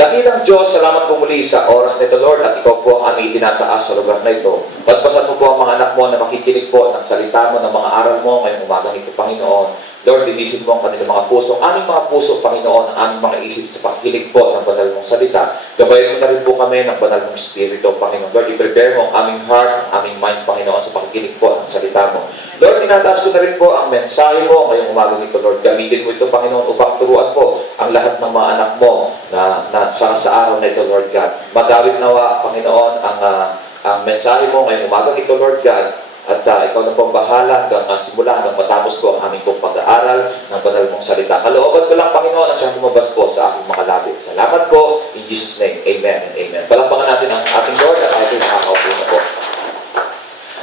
Dakilang Diyos, salamat po muli sa oras na ito, Lord, at ikaw po ang aming tinataas sa lugar na ito. Paspasan mo po ang mga anak mo na makikinig po ng salita mo, ng mga aral mo ngayong umagang ito, Panginoon. Lord, linisin mo ang kanilang mga puso, aming mga puso, Panginoon, ang aming mga isip sa pakikinig po ng banal mong salita. Gabayan mo na rin po kami ng banal mong Espiritu, Panginoon. Lord, i-prepare mo ang aming heart, ang aming mind, Panginoon, sa pakikinig po ng salita mo. Lord, tinataas ko na rin po ang mensahe mo ngayong umagang ito, Lord. Gamitin mo ito, Panginoon, upang turuan po ang lahat ng mga anak mo na sa araw na ito, Lord God. Magawit nawa, Panginoon, ang mensahe mo ngayong umagang ito, Lord God. At ikaw na po ang bahala hanggang simula hanggang matapos ko ang aming pong pag-aaral ng banal mong salita. Kalooban ko lang, Panginoon, na siya lumabas po sa aking mga labi. Salamat po. In Jesus' name, Amen and Amen. Palakpakan natin ang ating Lord at ating nakakaupo na po.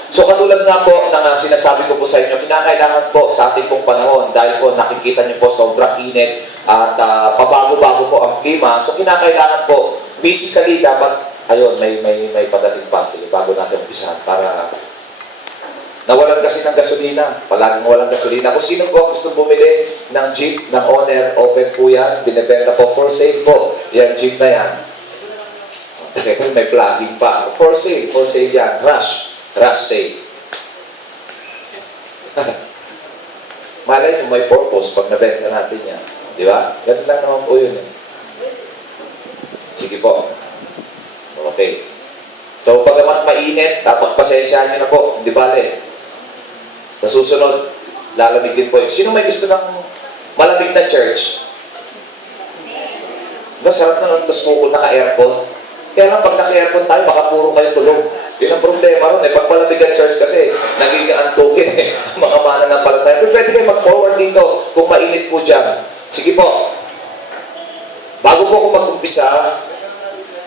So katulad nga po ng sinasabi ko po sa inyo, kinakailangan po sa ating pong panahon dahil po nakikita niyo po sobrang init at pabago-bago po ang klima. So kinakailangan po, physically dapat, ayun, may padating pa. Sige, bago natin umpisahan para nawalan kasi ng gasolina. Palaging walang gasolina. Kung sino po gusto bumili ng jeep, ng owner, open po yan. Binibenta po for sale po. Yan, jeep na yan. Okay, may plugging pa. For sale yan. Rush sale. Malay nyo may purpose pag nabenta natin yan. Di ba? Ganun lang naman po yun. Sige po. Okay. So, pagamat mainit, dapat pasensyahan nyo na po. Hindi bale. Sa susunod, lalamig din po. Sino may gusto ng malamig na church? Masarap na nun, tapos kukul naka-aircon. Kaya lang, pag naka-aircon tayo, baka puro kayo tulog. Yun ang problema ron. Pag malamig ang church kasi, naging antukin ang mga mananampalataya. Pero pwede kayo mag-forward dito kung mainit po dyan. Sige po. Bago po ako mag-umpisa,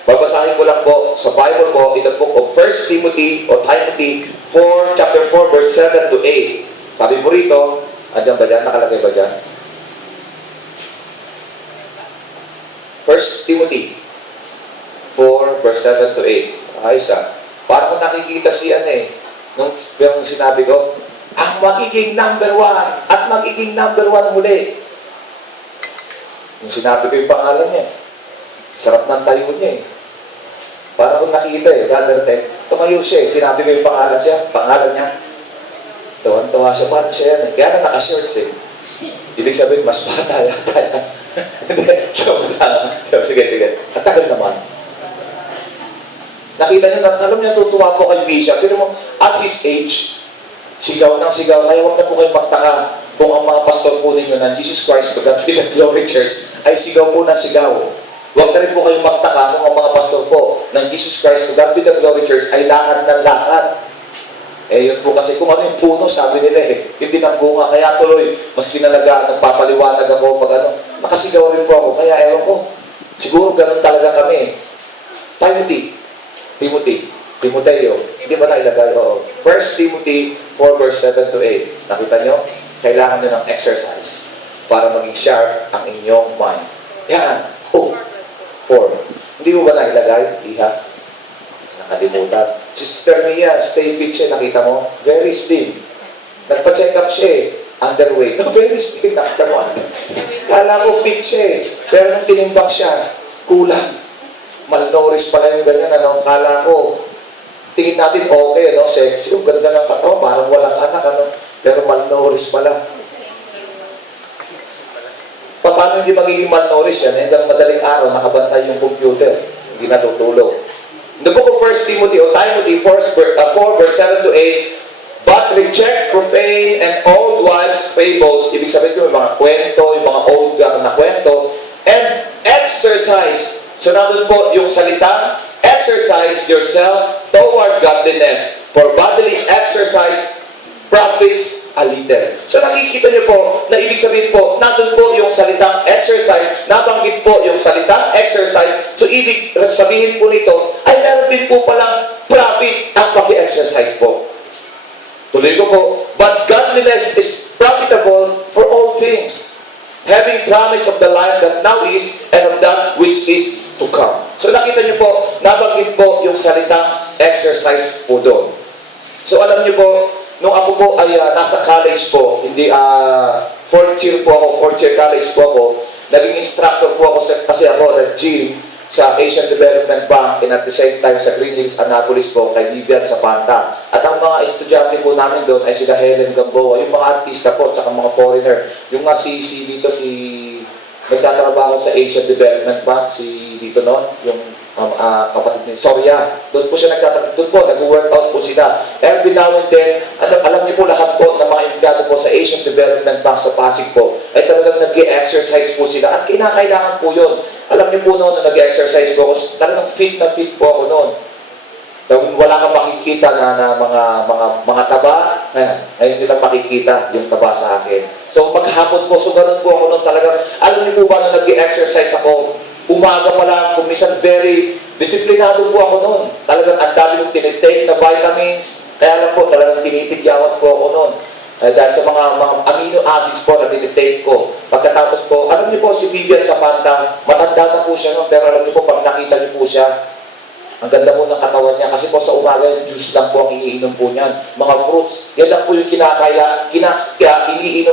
babasahin ko lang po sa Bible po, in the book of 1 Timothy o Timothy 4, chapter 4, verse 7 to 8. Sabi mo rito, andyan ba dyan? Nakalagay ba dyan? 1 Timothy 4, verse 7 to 8. Ayos Para kung nakikita siya nung yung sinabi ko, ang magiging number 1 at magiging number 1 muli. Yung sinabi ko yung pangalan niya. Sarap ng tayo niya Para kung nakita brother Ted, tumayo siya Sinabi ko yung pangalan niya. Tuwan-tuwa siya, parang siya yan Kaya na naka-shorts Ibig sabihin, mas bata yata yan. Sige. At tagal naman. Nakita niyo, alam niyo, tutuwa po kay Bishop. Pero mo, at his age, sigaw ng sigaw. Kaya huwag na po kayo magtaka kung ang mga pastor po ninyo ng Jesus Christ of God Glory Church ay sigaw po ng sigaw. Huwag na rin po kayong magtaka kung ang mga pastor po ng Jesus Christ of God Glory Church ay lakad ng lakad. Yun po kasi kung ano yung puno, sabi nila hindi ng bunga. Kaya tuloy, mas kinalagaan, nagpapaliwanag ako pag nakasigaw rin po ako. Kaya ewan ko, siguro ganun talaga kami. Timoteo. Hindi ba nailagay? Oo. 1 Timothy 4 verse 7 to 8. Nakita nyo? Kailangan nyo ng exercise para maging sharp ang inyong mind. Yan. 4. Hindi mo ba nailagay? Iha? Nakalimutan. Sister Mia, stay fit siya. Nakita mo? Very slim. Nagpa-check up siya underweight. No, very slim. Nakita mo? Kala ko fit siya Pero nung tinimbang siya, kulang. Malnourished pala yung ganyan. Kala ko, tingin natin okay, sexy. Ang ganda ng katawan, parang walang anak, Pero malnourished pala. Paano hindi magiging malnourished yan? Hanggang madaling araw, nakabantay yung computer. Hindi natutulog. In the book of 1 Timothy, o Timothy 4, verse 7 to 8, but reject profane and old wives' fables. Ibig sabihin ko, yung mga kwento, yung mga old na kwento, and exercise. So nandun po yung salita, exercise yourself toward godliness. For bodily exercise profits a little. So nakikita niyo po na ibig sabihin po, nandun po yung salitang exercise, nabanggit po yung salitang exercise. So ibig sabihin po nito, ay meron din po palang profit ang pag-exercise po. Tuloy ko po, but godliness is profitable for all things, having promise of the life that now is and of that which is to come. So nakita niyo po, nabanggit po yung salitang exercise po doon. So alam niyo po, nung ako po ay nasa college po, hindi fourth year college po ako, naging instructor po ako kasi ako nag-gym sa Asian Development Bank and at the same time sa Green Hills Annapolis po kay Vivian Zapanta. At ang mga estudyante po namin doon ay sila Helen Gamboa, yung mga artista po, at mga foreigner. Yung nga si nagtatrabaho sa Asian Development Bank, si dito noon, yung kapatid ni Soria. Doon po siya doon po, nag-workout po sila. Every now and then, alam niyo po lahat po ng mga empleyado po sa Asian Development Bank sa Pasig po, ay talagang nag-exercise po sila. At kinakailangan po yun. Alam niyo po noon na nag-exercise po ako, talagang fit na fit po ako noon. Wala kang makikita na mga taba, ngayon nila makikita yung taba sa akin. So maghapon po, so ganun po ako noon talagang, alam niyo po ba na nag-exercise ako, umaga pa lang, kung minsan very disiplinado po ako noon. Talagang ang dami kong tinitake na vitamins, kaya lang po talagang tinitigyawan po ako noon. Dahil sa mga amino acids po na tinitake ko. Pagkatapos po, alam niyo po si Vivian Zapanta, matanda na po siya noon, pero alam niyo po, pag nakita niyo po siya, ang ganda po ng katawan niya. Kasi po sa umaga, yung juice lang po ang iniinom po niyan. Mga fruits, yan lang po yung iniinom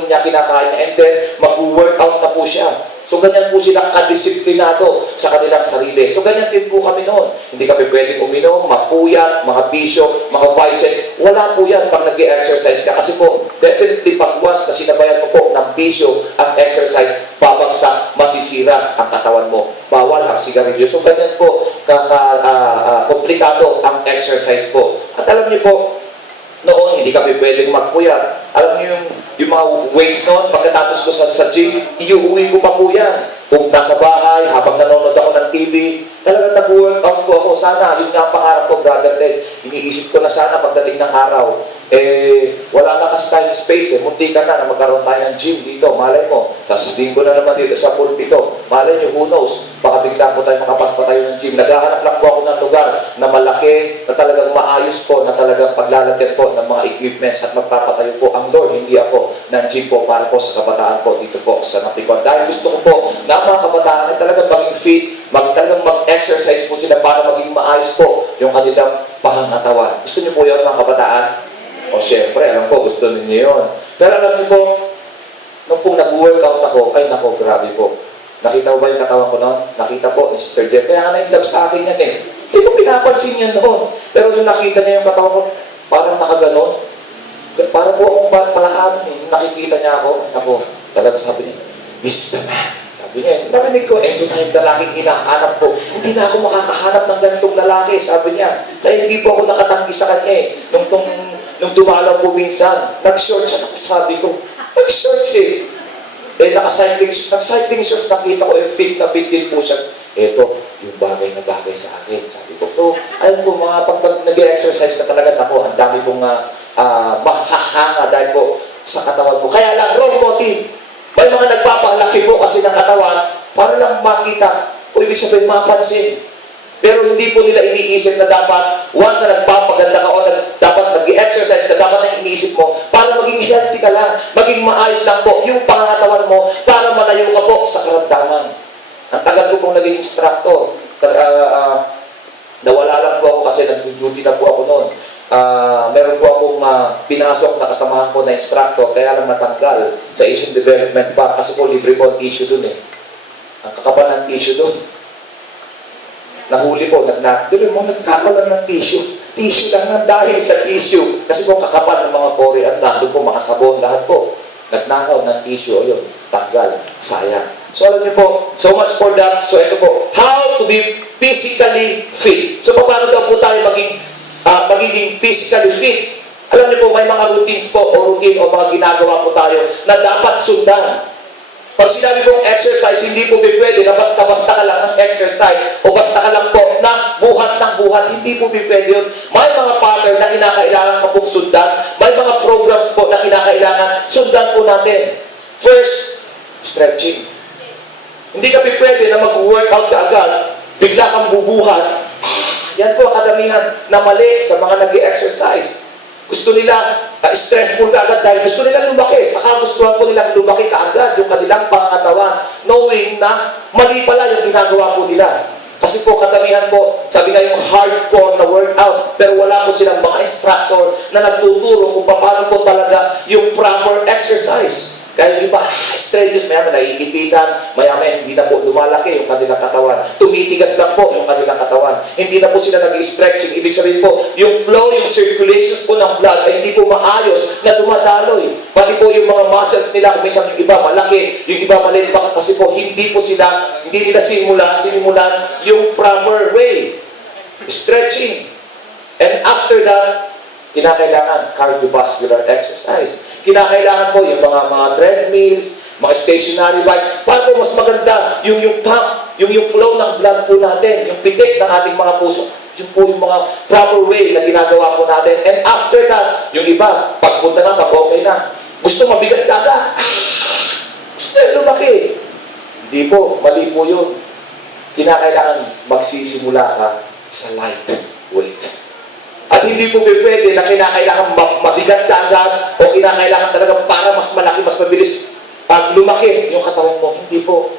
niya, kinakain niya. And then, mag-workout na po siya. So, ganyan po sila kadisiplinado sa kanilang sarili. So, ganyan din po kami noon. Hindi kami pwedeng uminom, mapuyat, mga bisyo, mga vices. Wala po yan pag nag-exercise ka. Kasi po, definitely pagwas na sinabayan mo po ng bisyo ang exercise, babagsak, masisira ang katawan mo. Bawal ang sigarilyo. So, ganyan po, komplikado ang exercise po. At alam niyo po, noon, hindi kami pwedeng magpuyat. Alam niyo yung mga weights noon, pagkatapos ko sa gym, iuwi ko pa po yan. Kung nasa bahay, habang nanonood ako ng TV, talagang nag-workout po ako. Sana, yun nga ang pangarap ko, brother Ted. Iniisip ko na sana pagdating ng araw, wala na kasi tayong space Munti ka na magkaroon tayo ng gym dito. Malay mo, sasabihin ko na naman dito sa pulpito. Malay nyo, who knows, baka bigla po tayo makapagpatayo ng gym. Naghahanap lang po ako ng lugar na malaki, na talagang maayos po, na talagang paglalagyan po ng mga equipments at magpapatayo po ang Lord, hindi ako ng gym po para po sa kabataan po dito po sa Natikon. Dahil gusto ko po na mga kabataan ay talagang maging fit, talagang mag-exercise po sila para maging maayos po yung kanilang pangangatawan. Gusto niyo po yun mga kabataan? O syempre, alam ko, gusto ninyo yun. Pero alam niyo po, nung pong nag-workout ako, ay nako, grabe po. Nakita mo ba yung katawan ko noon? Nakita po ni Sister Jeff. Kaya na-inlove sa akin yan eh. Hindi ko pinapansin yan noon. Pero yung nakita niya yung katawan ko, parang nakaganon. Parang po akong palakad. Nakikita niya ako. Ako, talaga sabi niya, this is the man. Sabi niya, narinig ko, eto na yung lalaking hinahanap ko. Hindi na ako makakahanap ng ganitong lalaki, sabi niya. Kaya hindi po ako nakatanggi sa kanya eh. Nung dumalaw po minsan, nag-short siya. Sabi ko, nag-shorts eh. Nag-cycling shorts, nakita ko, fit na fit din po siya. Eto, yung bagay na bagay sa akin. Sabi ko, so, alam po, pag nag-exercise ka talaga ako, ang dami pong mahahanga dahil po sa katawan mo. Kaya lang, wrong motive. May mga nagpapalaki po kasi ng katawan para lang makita o ibig sabihin mapansin. Pero hindi po nila iniisip na dapat once na nagpapaganda ka o dapat nag-exercise ka, dapat na iniisip mo para maging healthy ka lang, maging maayos lang po yung pangatawan mo para malayo ka po sa karamdaman. Ang tagal ko pong naging instructor. Nawala lang po ako kasi nag-duty na po ako noon. Meron po akong pinasok na kasamahan ko na instructor, kaya lang natanggal sa Asian Development Bank kasi po libre po ang tissue dun eh. Ang kakapal ng tissue dun. Nahuli po, nagkakalan ng tissue. Tissue lang ng dahil sa tissue. Kasi po kakapal ng mga Korean, nandun po mga sabon, lahat po. Nagnakaw ng tissue, ayun, tanggal, sayang. So alam niyo po, so much for that. So ito po, how to be physically fit. So paano daw po tayo magiging physically fit? Alam niyo po, may mga routines po o routine o mga ginagawa po tayo na dapat sundan. Pag sinabi pong exercise, hindi po pwede na basta-basta ka lang ng exercise o basta ka lang po na buhat ng buhat. Hindi po pwede yun. May mga pattern na kinakailangan ka pong sundan. May mga programs po na kinakailangan sundan po natin. First, stretching. Hindi ka pwede na mag-workout ka agad, bigla kang bubuhat. Yan po kadamihan na mali sa mga nag-exercise. Gusto nila, stressful ka agad dahil gusto nila lumaki. Saka gustuhan po nilang lumaki ka agad yung kanilang pangatawan, knowing na mali pala yung ginagawa po nila. Kasi po kadamihan po, sabi nga yung hardcore na workout, pero wala po silang mga instructor na nagtuturo kung paano po talaga yung proper exercise. Kaya yung iba, strenuous, maya naiipitan, maya hindi na po lumalaki yung kanilang katawan. Tumitigas lang po yung kanilang katawan. Hindi na po sila nag-stretching. Ibig sabihin po, yung flow, yung circulations po ng blood ay hindi po maayos na dumadaloy. Pati po yung mga muscles nila, minsan yung iba malaki, yung iba maliit pa kasi po hindi nila sinimulan yung proper way. Stretching. And after that, kinakailangan cardiovascular exercise. Kinakailangan po yung mga treadmills, mga stationary bikes, para po mas maganda yung pump, yung flow ng blood po natin, yung pitik ng ating mga puso. Yun po yung mga proper way na ginagawa po natin. And after that, yung iba, pagpunta na, pag-okay na. Gusto mabigat ka. Gusto lumaki. Hindi po, mali po yun. Kinakailangan magsisimula ka sa light weight. At hindi po pwede na kinakailangan mabigat ka agad o kinakailangan talaga para mas malaki, mas mabilis pag lumaki yung katawan mo. Hindi po.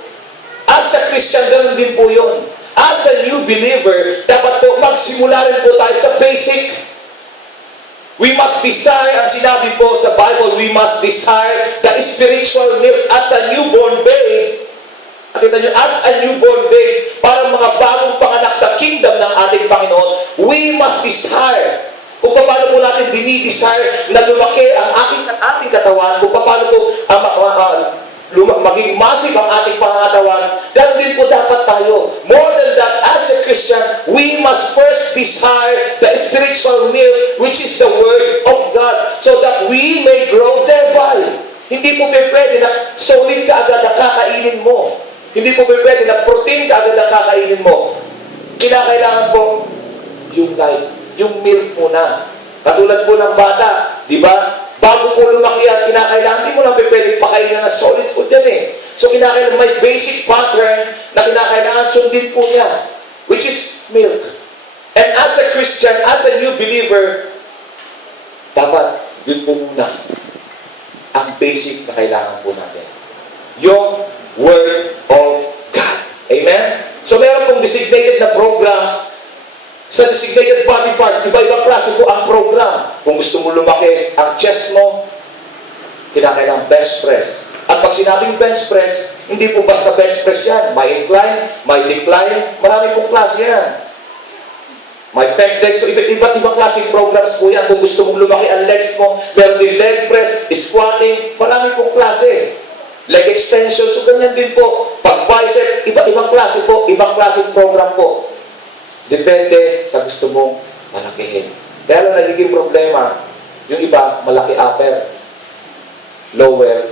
As a Christian, ganun din po yun. As a new believer, dapat po magsimula rin po tayo sa basic. We must desire, ang sinabi po sa Bible, we must desire the spiritual milk as a newborn babe. Nakita nyo, as a newborn babe, parang mga bagong panganak sa kingdom ng ating Panginoon, we must desire. Kung paano po natin dinidesire na lumaki ang ating katawan, kung paano po maging massive ang ating pangatawan, ganun din po dapat tayo. More than that, as a Christian, we must first desire the spiritual milk, which is the Word of God, so that we may grow thereby. Hindi po pwede na solid ka agad na kakainin mo. Hindi po pwede na protein ka agad ang kakainin mo. Kinakailangan po yung light, yung milk muna. Katulad po ng bata, di ba? Bago po lumaki at kinakailangan, hindi mo lang pwede pakainin na solid food yan eh. So kinakailangan may basic pattern na kinakailangan sundin po niya, which is milk. And as a Christian, as a new believer, dapat yun po muna ang basic na kailangan po natin. Yung Word of God. Amen? So meron pong designated na programs sa designated body parts. Iba-ibang klase po ang program. Kung gusto mo lumaki ang chest mo, kinakailangan bench press. At pag sinabing bench press, hindi po basta bench press yan. May incline, may decline, marami pong klase yan. May pec deck. So iba't ibang klaseng programs po yan. Kung gusto mong lumaki ang legs mo, meron din leg press, squatting, marami pong klase. Leg extension, so ganyan din po. Pag bicep, iba-ibang klase po, ibang klaseng program po. Depende sa gusto mong malakihin. Kaya lang nagiging problema, yung iba, malaki upper, lower,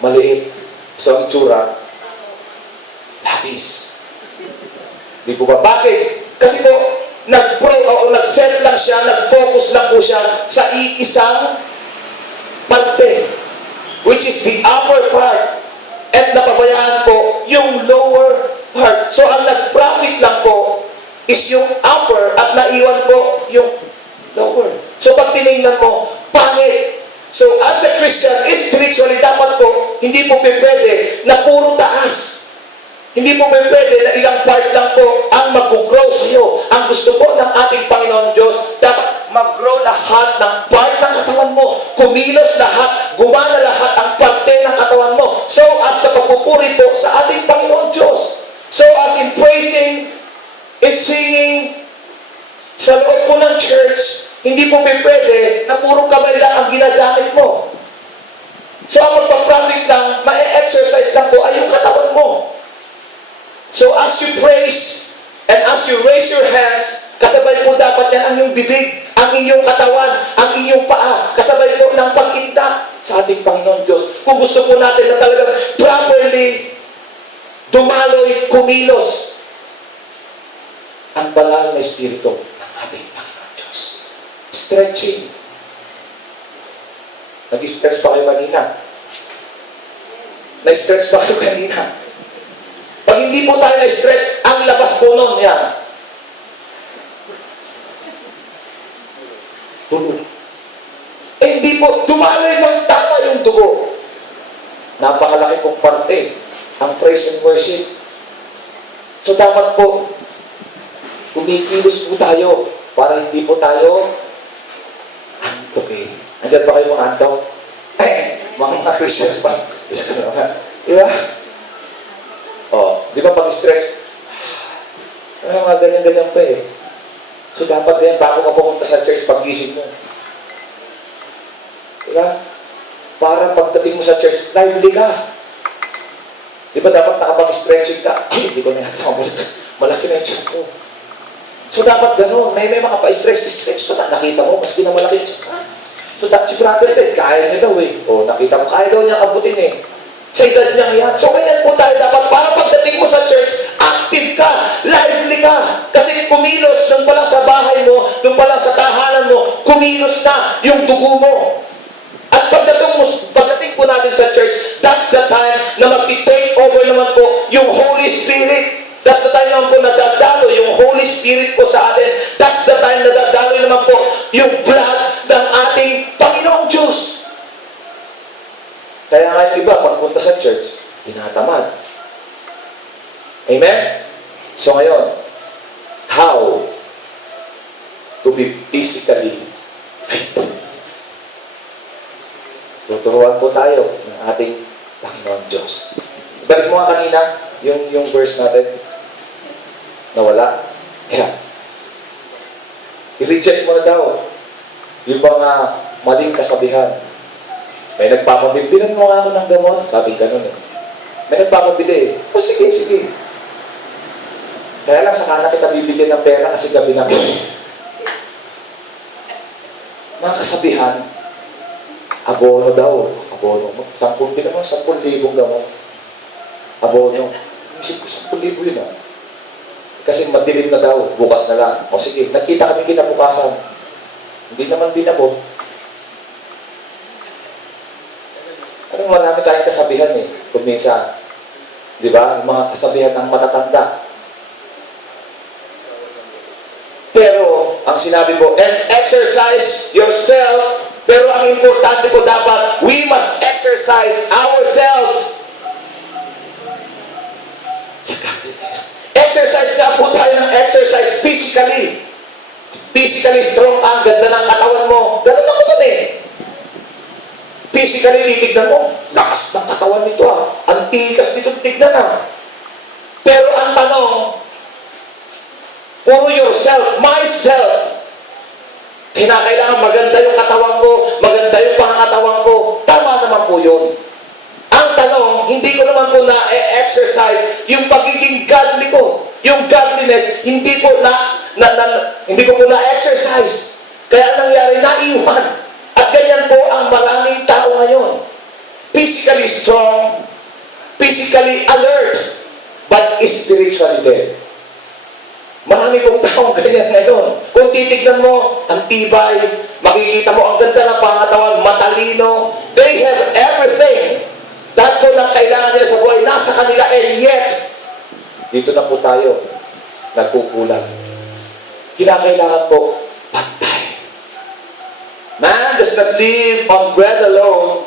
maliit. So ang itsura, labis. Di po ba? Bakit? Kasi po, nag-set lang siya, nag-focus lang po siya sa iisang parte, which is the upper part, at napabayaan po yung lower part. So ang nag-profit lang po is yung upper at naiwan po yung lower. So pag tinignan mo, pangit. So as a Christian, spiritually dapat po, hindi po pwede na puro taas. Hindi po pwede na ilang part lang po ang mag-grow sa iyo. Ang gusto po ng ating Panginoon Diyos, dapat mag-grow lahat ng part ng katawan mo. Kumilos lahat, gumana lahat ang parte ng katawan mo. So as sa pagpupuri po sa ating Panginoon Diyos. So as in praising, in singing, sa loob po ng church, hindi po pwede na puro kamay lang ang ginagamit mo. So ang magpaprofit lang, ma-exercise lang po ay yung katawan mo. So as you praise and as you raise your hands, kasabay po dapat yan ang iyong bibig, ang iyong katawan, ang iyong paa, kasabay po ng pag-intak sa ating Panginoon Diyos. Kung gusto po natin na talagang properly dumaloy, kumilos ang banal na espiritu ng ating Panginoon Diyos. Stretching. Nag-stretch pa kayo kanina? Na-stretch pa kayo kanina? Pag hindi po tayo na-stress, ang labas po nun, yan. Dugo. Hindi po, dumaloy ng tama yung dugo. Napakalaki pong parte, ang praise and worship. So dapat po, kumikilos po tayo, para hindi po tayo antok eh. Andiyan ba kayo mga antok? Mga Christians pa. Isa ka naman. Di ba? O, di ba pag-stretch? Mga ganyan-ganyan pa eh. So, dapat yan, bago ka pumunta sa church, pag-gising mo. Di ba? Para pagdating mo sa church, lively ka. Di ba dapat nakapag-stretching ka? Ay, hindi ko na yata malaki na yung chan ko. So, dapat gano'n. May mga pa-stretch pa. Nakita mo, mas malaki yung chan ka. So, si Brother Ted, kaya niya daw eh. O, nakita mo, kaya daw niya abutin eh. Sa edad niya yan. So, ganyan po tayo dapat. Para pagdating mo sa church, active ka, lively ka. Kasi kumilos, doon pa lang sa bahay mo, doon pa lang sa tahanan mo, kumilos na yung dugo mo. At pagdating po natin sa church, that's the time na mag-take over naman po yung Holy Spirit. That's the time naman po nadadalo yung Holy Spirit po sa atin. That's the time na nadadalo naman po yung blood ng ating Panginoong Diyos. Kaya nga yung iba, pagpunta sa church, tinatamad. Amen? So ngayon, how to be physically fit? Tuturuan po tayo ng ating Panginoon Diyos. Balik mo nga kanina, yung verse natin. Nawala? Kaya, i-reject mo na daw yung mga maling kasabihan. May nagpapabili, bilan mo nga ako ng gamot. Sabi ganun eh. May nagpapabili eh. O sige, sige. Kaya lang saka na kita bibigyan ng pera kasi gabi na. Mga kasabihan, abono daw. Abono. 10,000 gamot. Abono. Isip ko, 10,000 yun ah. Kasi madilim na daw. Bukas na lang. O sige, nakita kami kinabukasan. Hindi naman binabot. Ano marami tayong kasabihan eh. Kung minsan. Di ba? Yung mga kasabihan ng matatanda. Pero, ang sinabi ko, and exercise yourself. Pero ang importante po dapat, we must exercise ourselves sa godliness. Exercise nga po tayo ng exercise physically. Physically strong ang ganda ng katawan mo. Ganun ako dun eh. Physically, titignan mo, lakas ng katawan nito ah. Ang tikas nito, tignan ah. Pero ang tanong, puro yourself, myself. Kinakailangan maganda yung katawan ko, maganda yung pangangatawan ko. Tama naman po yun. Ang tanong, hindi ko naman po na-exercise yung pagiging godly ko. Yung godliness, hindi ko po na-exercise. Kaya nangyari, naiwan. At ganyan po ang maraming tao ngayon. Physically strong, physically alert, but spiritually dead. Marami pong taong ganyan ngayon. Kung titignan mo, ang tibay, makikita mo ang ganda ng pangatawan, matalino, they have everything. Lahat po ng kailangan nila sa buhay, nasa kanila, and yet, dito na po tayo, nagkukulang. Kinakailangan po, pantay. Man does not live on bread alone,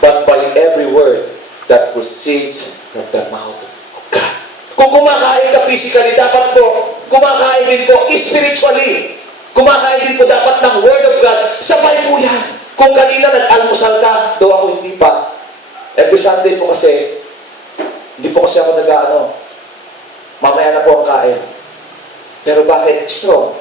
but by every word that proceeds from the mouth of God. Kung kumakain ka physically, dapat po, kumakain din po spiritually. Kumakain din po dapat ng Word of God. Sabay po yan. Kung kanina nag-almusal ka, daw ako hindi pa. Every Sunday po kasi, hindi po kasi ako mamaya na po ang kain. Pero bakit? Strong.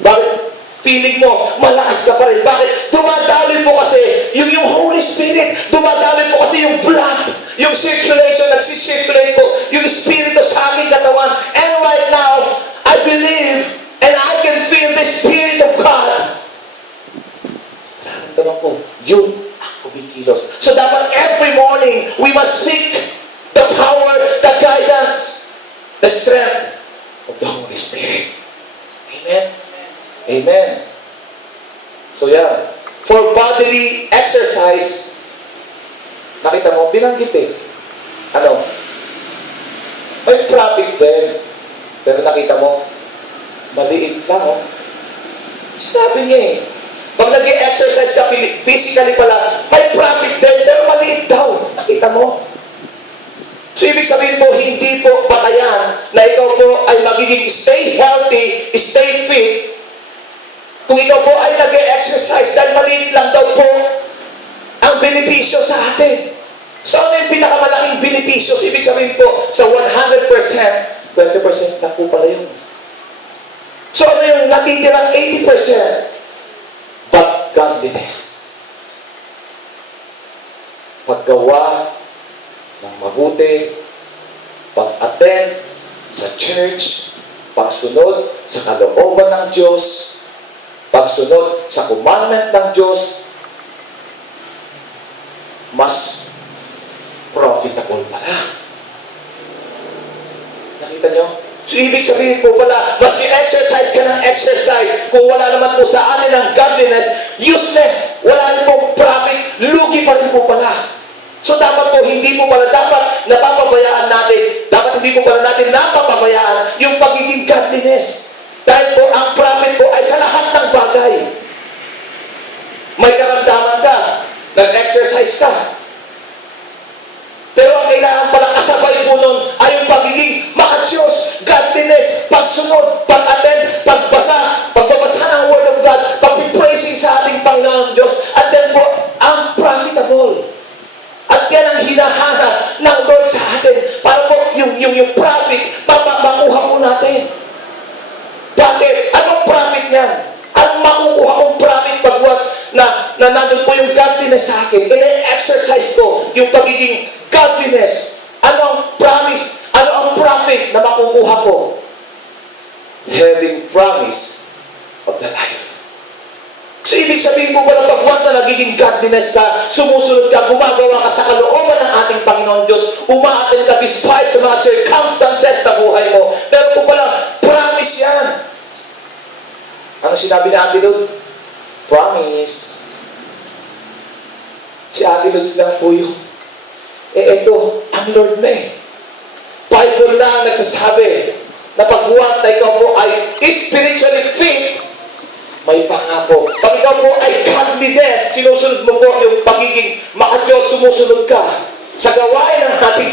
Bakit? Feeling mo, malakas ka pa rin. Bakit? Dumadaloy po kasi yung Holy Spirit. Dumadaloy po kasi yung blood. Yung circulation, nagsisirculate po yung Espiritu sa aking katawan. And right now, I believe and I can feel the Spirit of God. Nararamdaman po, yun ang kumikilos. So dapat every morning, we must seek the power, the guidance, the strength of the Holy Spirit. Amen? Amen. So yan. For bodily exercise, nakita mo, binanggit eh. Ano? May profit din. Pero nakita mo, maliit lang oh. Sinabi niya eh. Pag nag-exercise ka physically pala, may profit din, pero maliit daw. Nakita mo? So, ibig sabihin po, hindi po batayan na ikaw po ay magiging stay healthy, stay fit, kung ikaw po ay nag-exercise dahil maliit lang daw po ang benepisyo sa atin. So ano yung pinakamalaking benepisyo? Ibig sabihin po, sa 100%, 20% na po pala yun. So ano yung natitirang 80%? But godliness. Paggawa ng mabuti, pag-attend sa church, pagsunod sa kalooban ng Diyos, pagsunod sa commandment ng Diyos, mas profitable pala. Nakita nyo? So, ibig sabihin po pala, maski exercise ka ng exercise, kung wala naman po sa atin ang godliness, useless, wala rin pong profit, lugi pa rin po pala. So, dapat po, hindi po pala dapat napapabayaan natin, dapat hindi po pala natin napapabayaan yung pagiging godliness. Dahil po, ang profit po ay sa lahat ng bagay. May karamdaman ka, nag-exercise ka. Pero ang kailangan palang kasabay po nun ay yung pagiging maka-Diyos, godliness, pagsunod, pag-attend, pagbabasa ng Word of God, pag-praising sa ating Panginoon Diyos, at then po, ang profitable. At yan ang hinahanap ng Lord sa atin para po yung profit, makuha po natin. Bakit? Anong profit niyan? Anong makukuha kong profit pagwas na nandun po yung godliness sa akin? Ine-exercise ko yung pagiging godliness. Ano ang promise? Ano ang profit na makukuha ko? Having promise of the life. So, ibig sabihin po pala pagwas na nagiging godliness ka, sumusunod ka, gumagawa ka sa kalooban ng ating Panginoon Diyos, umaatin ka despite sa mga circumstances sa buhay mo. Meron po pala promise yan. Ano sinabi ni Ate Luz? Promise. Si Ate Luz lang po yun. Ito, ang Lord na eh. Bible na ang nagsasabi na pagbuwas na ikaw po ay spiritually fit, may pangako. Pag ikaw po ay godliness, sinusunod mo po yung pagiging maka-Diyos, sumusunod ka sa gawain ng ating